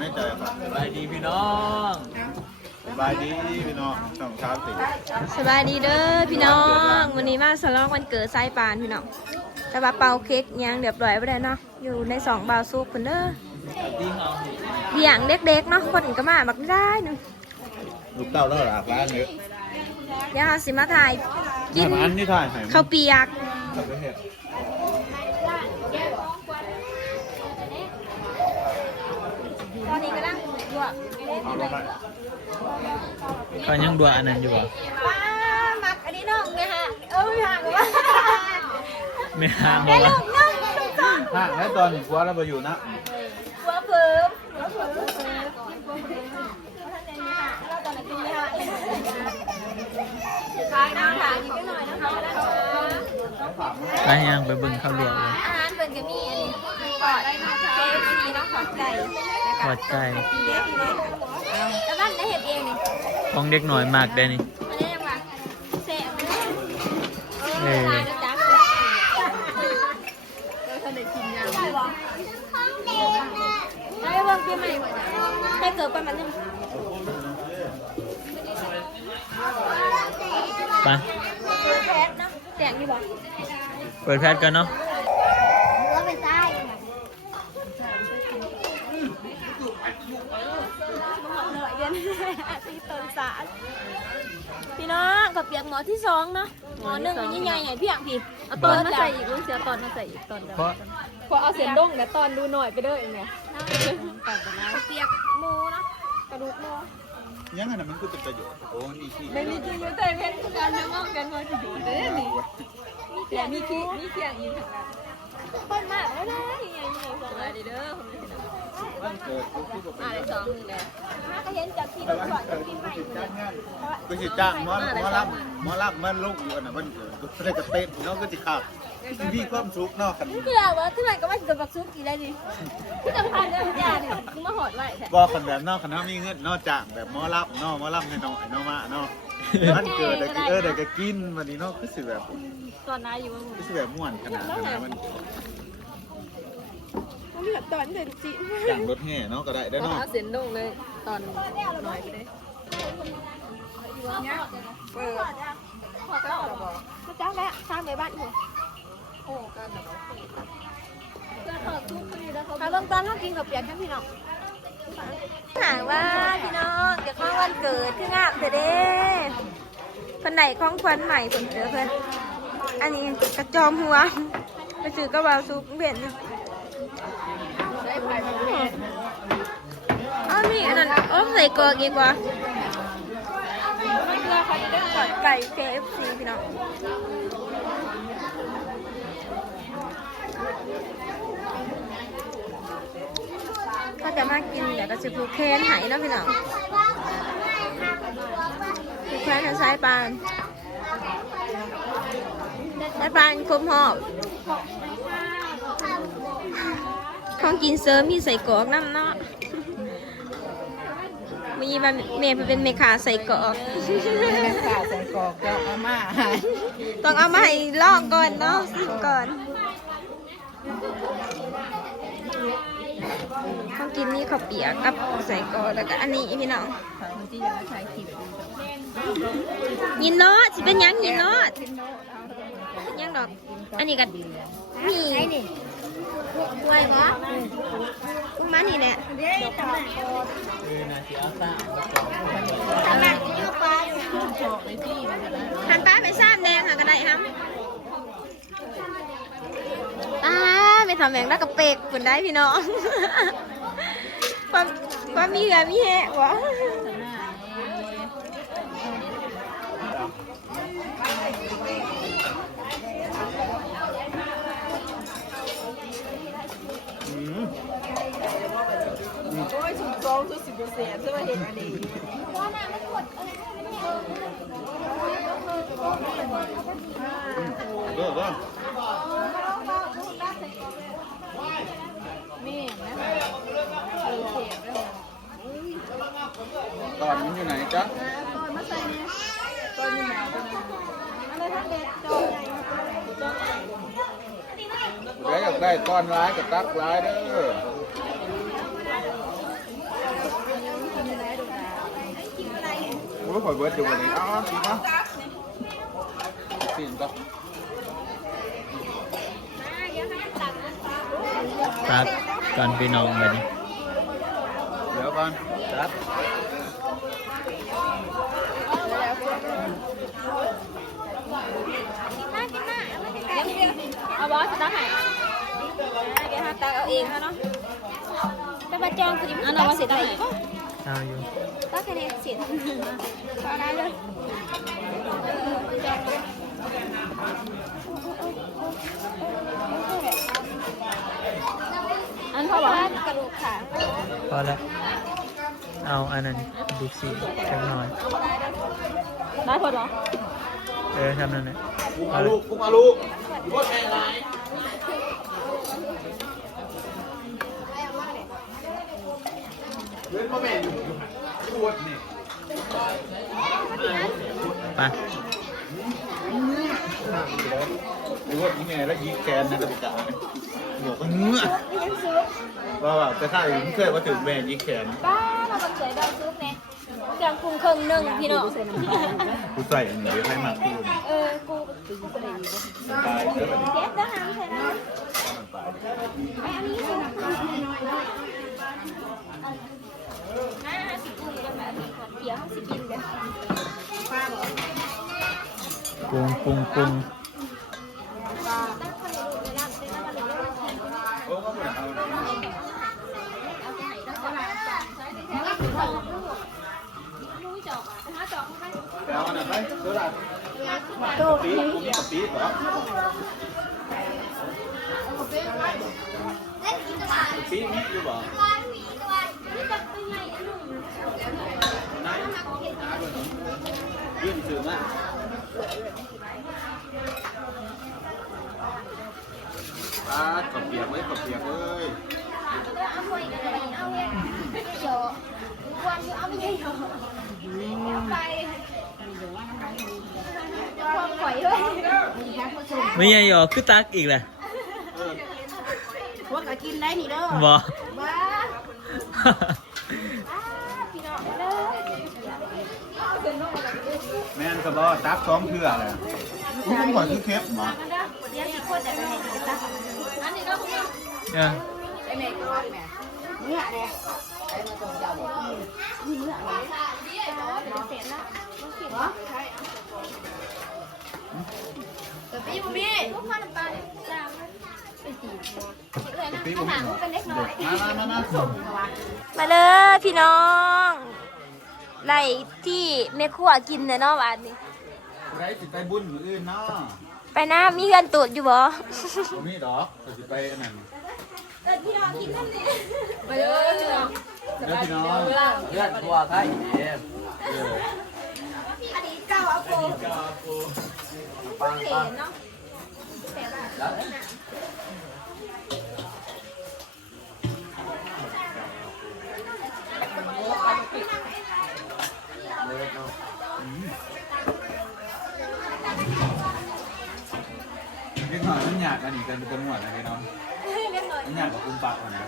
ในใจครับ สบายดีพี่น้อง สบายดีพี่น้องสองเช้าสิ สบายดีเด้อพี่น้องวันนี้มาฉลองวันเกิดสายปานพี่น้องแต่ว่าเป่าเค้กยังเรียบร้อยไปได้เนาะอยู่ในสองบาวซุปคนเด้อ ดีเฮา เลี้ยงเด็กๆเนาะคนก็มาบักได้นึง ลูกเต้าแล้วหลักร้านนี้ เดี๋ยวเราสิมาถ่ายกิน อันนี้ถ่ายให้ ข้าวเปียก ทำไปเห็ด ตอนนี้กำลังลวก เอาลงไป ก็ยังดัวอันนั้นอยู่บ่ ป้ามักอันนี้น้องไงฮะไม่ห่างว่า ไม่ห่าง แม่ บ่ ลู วะ กน้องลูกน้อง ห่างแล้วตอนกลัวเราไปอยู่นะ หัวเพิ่มใช่น้ำถามอีกหน่อยนะคะ ไปยังไปเบิ่งข้าวลวกเลย อาหารเป็นกระมี่อันนี้กอดเคฟซีน้องขอดใจ พอใจ แล้วบ้านได้เห็ดเองนี่ ของเด็กหน่อยมากได้นี่ อันนี้ยังไงเสะ เออ ตายนะจ๊ะได้เบิ่งปีใหม่ก่อนให้เกิดประมาณนึง ไป แพทเนาะแจงอยู่บ่ เปิดแพทกันเนาะ ก็เป็นใต้ที่ต้นสารพี่น้องกับเปียกหมอที่สองเนาะหมอหนึ่งมันใหญ่ๆใหญ่พี่อย่างพี่เอาต้นมาใส่อีกลูกเสือตอนมาใส่อีกตอนเดียว เพราะ พอเอาเสียนดงแต่ตอนดูหน่อยไปเด้อเองเนี่ย เปียกหมูเนาะกระดูกหมู ยังไงนะมันคือเป็นประโยชน์โอ้นี่ขี้ ไม่มีที่อยู่แต่เพชรการจะมองกันว่าจะอยู่เด้อนี่แต่มีขี้มีเสียงอีกทางนั้น ต้นมากเลยนะใหญ่ๆ สวัสดีเด้อคนนี้ มันเกิดทุกข์ที่ผม ได้สองหนึ่งเลย ก็เห็นจากที่เราสอนปีใหม่เลย ก็สิจ้างหมอลำมันลูกอยู่อันน่ะมันเกิดก็ได้กระเต้นเนาะก็สิขาดมีความสุขเนาะกัน เพื่อว่าที่ไหนก็ไม่จะบักซุกกี่ได้ดิที่สำคัญเลยยาดิมึงมาหอดไว้แท้ บ่คนแบบเนาะคณะมีเงินเนาะจ้างแบบหมอลำเนาะหมอลำน้อยๆเนาะมาเนาะมันเกิดได้ได้ก็กินวันนี้เนาะคือสิแบบ ตอนนายอยู่ว่ามึง คือสิแบบม่วนขนาดนั้นมัน มันเหลือตอนเดินจี จ้างรถแห่เนาะก็ได้ได้ พอ เนาะ เอาเสียนดงเลยตอนหน่อยไปเลย พอแล้วมาจ้างแล้วสร้างในบ้านอยู่ โอ้กันแบบ ถ้าเริ่มต้นต้องกินกับเปียกกันพี่น้องถามว่าพี่น้องเดี๋ยวข้อวันเกิดคืองามเถอะเด้คนไหนของขวัญใหม่ผมเจอเพื่อนอันนี้กระจอมหัวไปซื้อกระเป๋าซุปเบ็ดนี่อ๋อมีอันนั้นอ๋อใส่กรอกอีกว่าไก่ KFC พี่น้องก็จะมากินเดี๋ยวก็จะผูกแขนไหายเนาะพี่น้องผูกแขนทางซ้ายปานซ้ายปานคมหอบของกินเสริมมีใส่กรอกน้ำเนาะมีมันเมย์เป็นเมคาใส่กรอก ข่าวใส่กอกก็อาม่า ต้องเอามาให้ลองก่อนเนาะสิก่อนต้องกินนี่ข้าวเปียกกับใส่กรอกแล้วก็อันนี้พี่น้อง มันที่ยังไม่ใช้คลิป ยินเนาะสิเป็นหยังยินเนาะยังดอก อันนี้ก็มีกล้วยเหรอพวกมันนี่แหละ นาทีเอาซ่า ทำแบบนี้ไป โชว์ในที่มันจะได้ หันป้าไปซ้ำแดงค่ะก็ได้ครับไปทำแมงแล้วกับเป็กคุณได้พี่น้อง ความมีเหลือมีแหะวะโอ้ยสุดโกงสุด10%จะมาเห็นอันนี้ เด้อ แม่นะเสียบแล้ว ตอนมันอยู่ไหนจ๊ะ ต้นนี่หนาว แล้วอยากได้ตอนร้ายกับตักร้ายเด้อ ว่าข่อยเบิร์ดอยู่วันนี้อ้าวจริงปะจริงปะ ตัดก่อนพี่น้องแบบนี้ เดี๋ยวก่อนจัด เอาบอสตั้งไหนเดี๋ยวหาตังเอาเองเนาะแต่มาจองคืออันนั้นว่าเสร็จได้ เอาอยู่ ตั้งแค่นี้เสร็จพอได้เลยอันเขาบอกกระดูกขา พอแล้วเอาอันนั้นบิ๊กซีแค่น้อย ได้พอหรอ ทำนั่นแหละ กุ้งอาลูกุ้งอาลูเล่นมาแม่อยู่ปวดนี่ ไป หรือว่าอีแม่แล้วยีแกนนะกติกาหนูก็เงื้อว่าแบบจะฆ่าอยู่เพื่อนว่าถึงแม่ยีแขน ป้าเราบังเฉยดาวซุปเนี่ยจำคุงครึ่งหนึ่งพี่น้อง กูใส่อันนี้ให้มากขึ้น กู ตายก็แบบ เจ็บแล้วหางใช่ไหมไอ้อันนี้สิสิกุ้งกันแบบนี้เขียวสิกินเลย กุ้งกุ้งกุ้ง ตั้งคนดูเลยนะเป็นอะไรเลย โอ้ก็เหมือนเอา เอาไปไหนต้องจะมาจับลูกจอกถ้าจอกไม่ เอาอันนั้นไปเท่าไหร่ โต ปีกูมีกับปีเหรอปีมีอยู่บ่ยื่นสื่อมาขอบเปียกเลยขอบเปียกเลย เอาไว้เอาไว้เจาะวันอยู่เอาไม่ใช่เจาะไปความปล่อยด้วย ไม่ใช่หรอคือตักอีกแหละ พวกก็กินได้นี่เด้อ บ่ บ้าพี่น้องเด้อ แม่นกระบอกตักซ้อมเพื่ออะไรกูต้องก่อนคือเคปมา เดี๋ยวสิโคตรแต่ไม่ให้กินนะอันนี้ก็คุณ เนี่ย ไอ้แม่ก็ว่าแม่เนี่ยเนี่ยไอ้มาตรงเจ้าบอกนี่เนื้ออะไรเป็นเศษนะต้องกินเหรอใช่แต่พี่บุบี้ลูกพ่อน้ำตาลจางไปตีเลยนะขนาดเป็นเล็กน้อยมาเลยพี่น้องไรที่แม่ครัวกินเนาะวันนี้ ไรสิไปบุญมืออื่นเนาะ ไปนะมีเงินตูดอยู่บ่ ผมมีดอกสิไปอันนั้น พี่น้องกินนั่นนี่ ไปเลยพี่น้อง เดี๋ยวพี่น้อง เพื่อนตัวใครเอ็ม อันนี้เก้าอัปโปปังเห็นเนาะแต่ละนี่หน่อยมันอยากอันนี้กันเป็นจังหวัดอะไรเนาะ เล็กน้อย มันอยากกับคุณปากนะ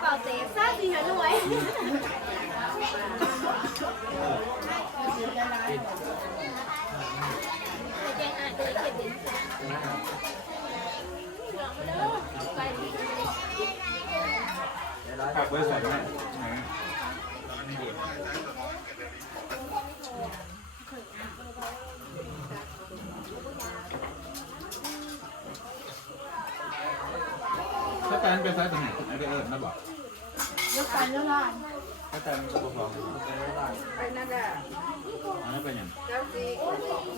เป่าเตะซ่าสีหน่วยขับเบอร์ใส่ไหมถ้าแฟนเป็นไซส์ตัวไหนไอเดอร์นะบอก ลูกปันลูกหลาน ถ้าแฟนเป็นตัวฟอง ไปนั่นแหละ อันนั้นเป็นยัง เจ้าสิ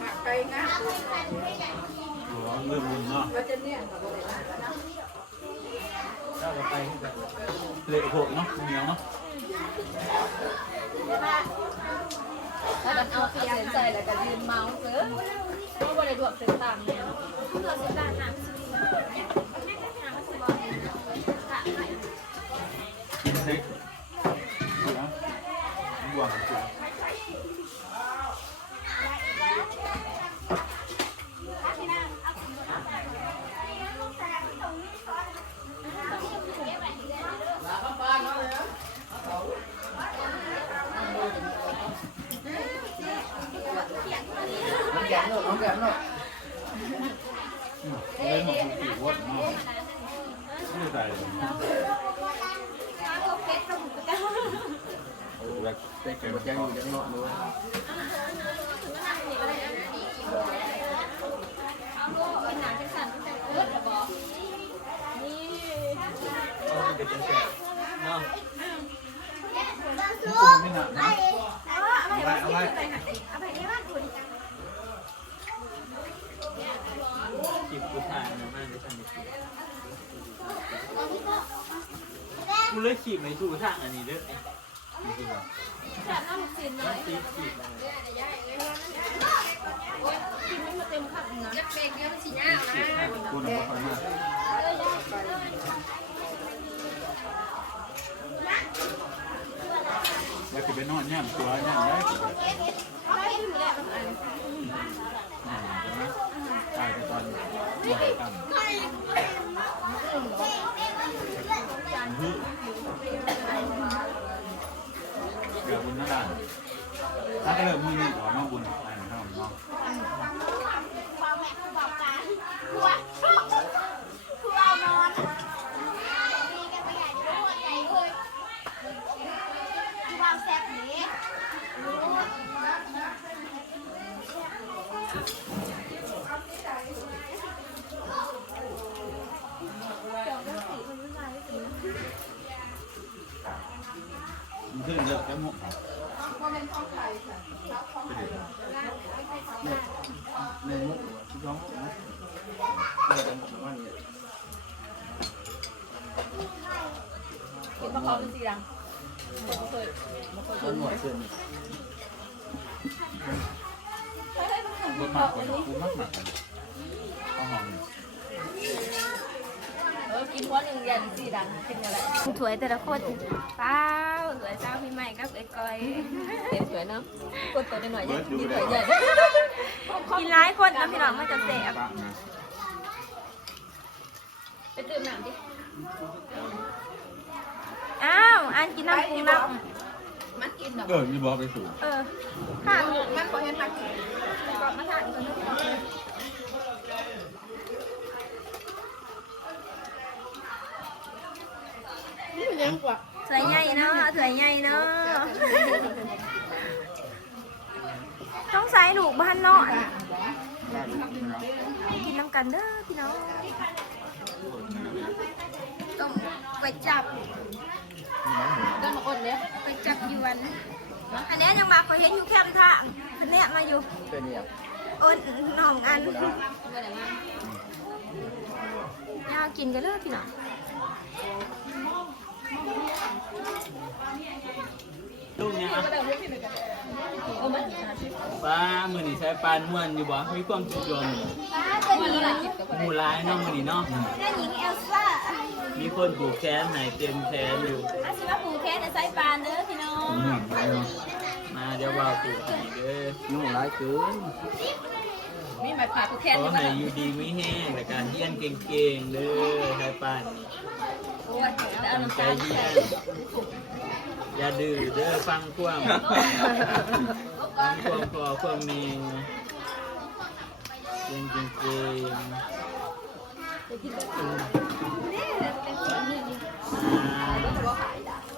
หมักไปนะ หัวเรื่องมุนเนาะ เราจะเนี่ย เละโผล่เนาะเหนียวเนาะ แล้วก็เอาเสียงใส่แล้วก็ยืนเมาส์เสือเพราะว่าได้ดวกเส้นตามเนี่ย เราเสียดายหางสี กินเล็กหัวบวงหัว เ แกะโน่น้องแกะโน่เล่นของผีวดมากไม่ใส่โอ้แบบเด็กเกิดยังอยู่ยังเนาะนู้นเนาะไม่หนักนะเอาไว้จีบผู้ชายนะมากเลยฉันไม่จีบกูเลยจีบในชูทางอันนี้เด้อจริงๆอ่ะจีบกูน่ะบ่ค่อยมากแล้วจะไปนอนย่ำตัวย่ำได้ตายไปตอนหัวตั้งเกือบบุญนั่นแหละถ้าก็เริ่มมือนี่ขอมาบุญอะไรนะครับน้องมันขึ้นเลิกแล้วมุกในมุกที่ร้องนะเลิกแล้วมุกว่านี่ประกอบเป็นสีดำมันหมดเกินบุญมากกว่าบุญมากหนักข้าวหอมกินหัวหนึ่งยันสีดำกินอะไร ถวยแต่ละคนเป้าถวยเจ้าพี่ใหม่กับไอ้ก้อย เต็มสวยเนาะกดตัวหน่อยยังกินสวยใหญ่ กินร้ายคนนะพี่น้องมันจะแสบ ไปดื่มน้ำดิ อ้าวอันกินน้ำปรุงน้ มันกินดอก ยี่บอกไปสู่ ำข้าง มันพอเห็นมันกิน กรอบมาทานกันนะสวยใหญ่เนาะสวยใหญ่เนาะต้องใส่ลูกบ้านเนาะกินน้ำกันเด้อพี่น้องต้องไปจับ ก็มาคนเนี้ย ไปจับยวนอันนี้ยังมาเขาเห็นอยู่แคมป์ท่าอันนี้มาอยู่ เป็นเนี่ย โอนน้องอัน ไม่ได้มา ย่ากินกันเลยพี่น้อง ลูกเนี่ย ก็ได้รู้พี่เหมือนกันโอ้มัน ป้ามือนี่ใช้ปานม่วนอยู่บ่มีความสุขยอม มันละกินกับ หมู่ร้ายเนาะมือนี่เนาะ แม่หญิงเอลซ่า มีคนผูกแขนไหนเต็มแขนอยู่ อาชิว่าผูแค่ในไซปานเด้อพี่น้อง มาเดี๋ยวว่าผูกให้เด้อ นุ่งร้ายเกิน มีหมายผ่าผู้แค้น ขอ อยู่บ้า ให้ น อยู่ดีไม่แห้งแต่การเฮียนเก่งๆเด้อใช้ปาน โอ้ยเอา ตั้ง น้ำ ใจ ตาล เฮียนอย่าดื้อเด้อฟังความพอความเมงเก่งๆ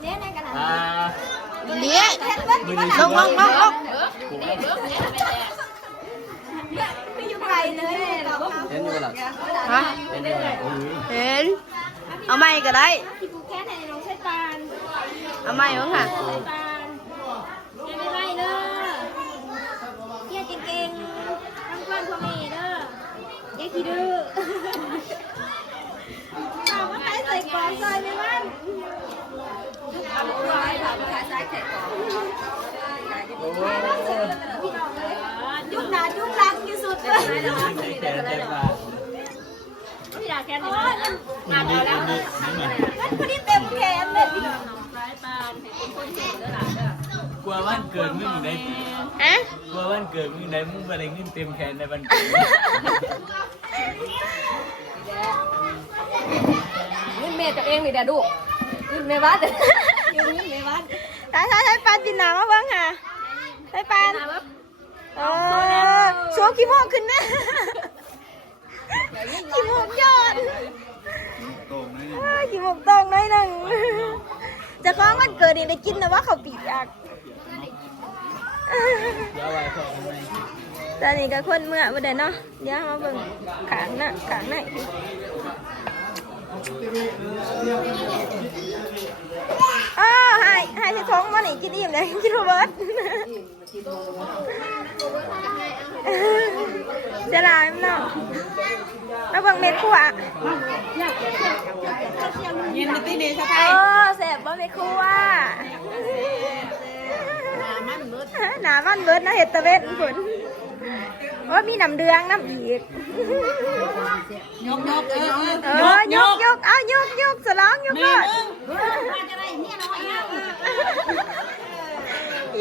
เนี่ยในกระดาษ อ่า เนี่ยมือนี้ลงไม่อยู่ไกลเลยเรา เห็นอยู่หรอ ฮะ เห็นอยู่หรอโอ้ย เห็นเอาไม้ก็ได้ที่ผูแค่ในน้องไซปานเอาไม้มั้งค่ะไซปานยังไม่ไล่เด้อเฮียเก่งๆทั้งก้อนพ่อแม่เด้ออย่าขี้ดื้อถามว่าใครใส่กรอบซอยไหมบ้านเอาลูกร้อยถามว่าใครใส่แขกกรอบพี่น้องเลยจุ๊บหนาจุ๊บรักที่สุดเลย แขนแต่ปาก พี่ดาแค้น โอ้ นี่ ย มาแล้ว นี่เหมือน มันคนที่เต็มแขนเลยพี่น้อง สายปานเห็นคนเห็นแล้วล่ะ กลัววันเกิดมึงได้ อะ กลัววันเกิดมึงได้มึงไปได้เงินเต็มแขนในวันเกิด นี่เมย์ตัวเองนี่เดี๋ยวดูนี่เมย์วัดนี่เมย์วัด ใช้ปานกินหนามาเบิ้งค่ะใช้ปาน โชว์ขี้โมกขึ้นนะขี้โมกยอด ตรงนี้ ขี้โมกตองน้อยหนึ่งจะคล้องวันเกิดนี่ได้กินนะว่าเขาปีก เดี๋ยวไว้ขอทำไม ตอนนี้ก็คนเมื่อวันเดินเนาะเดี๋ยวมาเบิ่งขางหน้าขางไหนหายที่ท้องมาหนิกินอิ่มเลยกินโรเบิร์ตเสียดายมั้งเนาะมาเบิ่งเม็ดขั่ว ยินดีตีเนส เออแสบบ่เม็ดขั่วหนามันเบิดนะเห็ดตะเวนฝนว่ามีน้ำเดืองน้ำอีก ยกยกยกเอายกสลองยกก่อน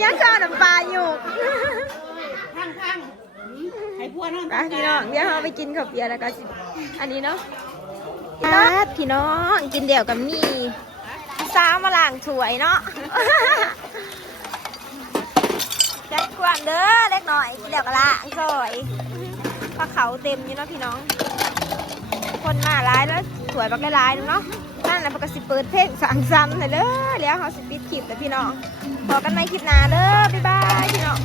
ยังข้าวน้ำปลาอยู่ ข้างให้พวกนั่ง พี่น้องเดี๋ยวเราไปกินข้าวเปียกแล้วก็สิอันนี้เนาะพี่น้องกินเดี่ยวกับมีซ้ามาล้างถ้วยเนาะจัดกวนเด้อเล็กหน่อยกินเดี่ยวกับล้างซอยปลาเขาเต็มอยู่เนาะพี่น้องคนมาร้ายแล้วสวยบักร้ายๆเนาะนั่นแหละปกติเปิดเพลงสั่งซ้ำเลยเด้อแล้วเขาสิปิดคลิปแต่พี่น้องบอกกันในคลิปหน้าเด้อบ๊ายบายพี่น้อง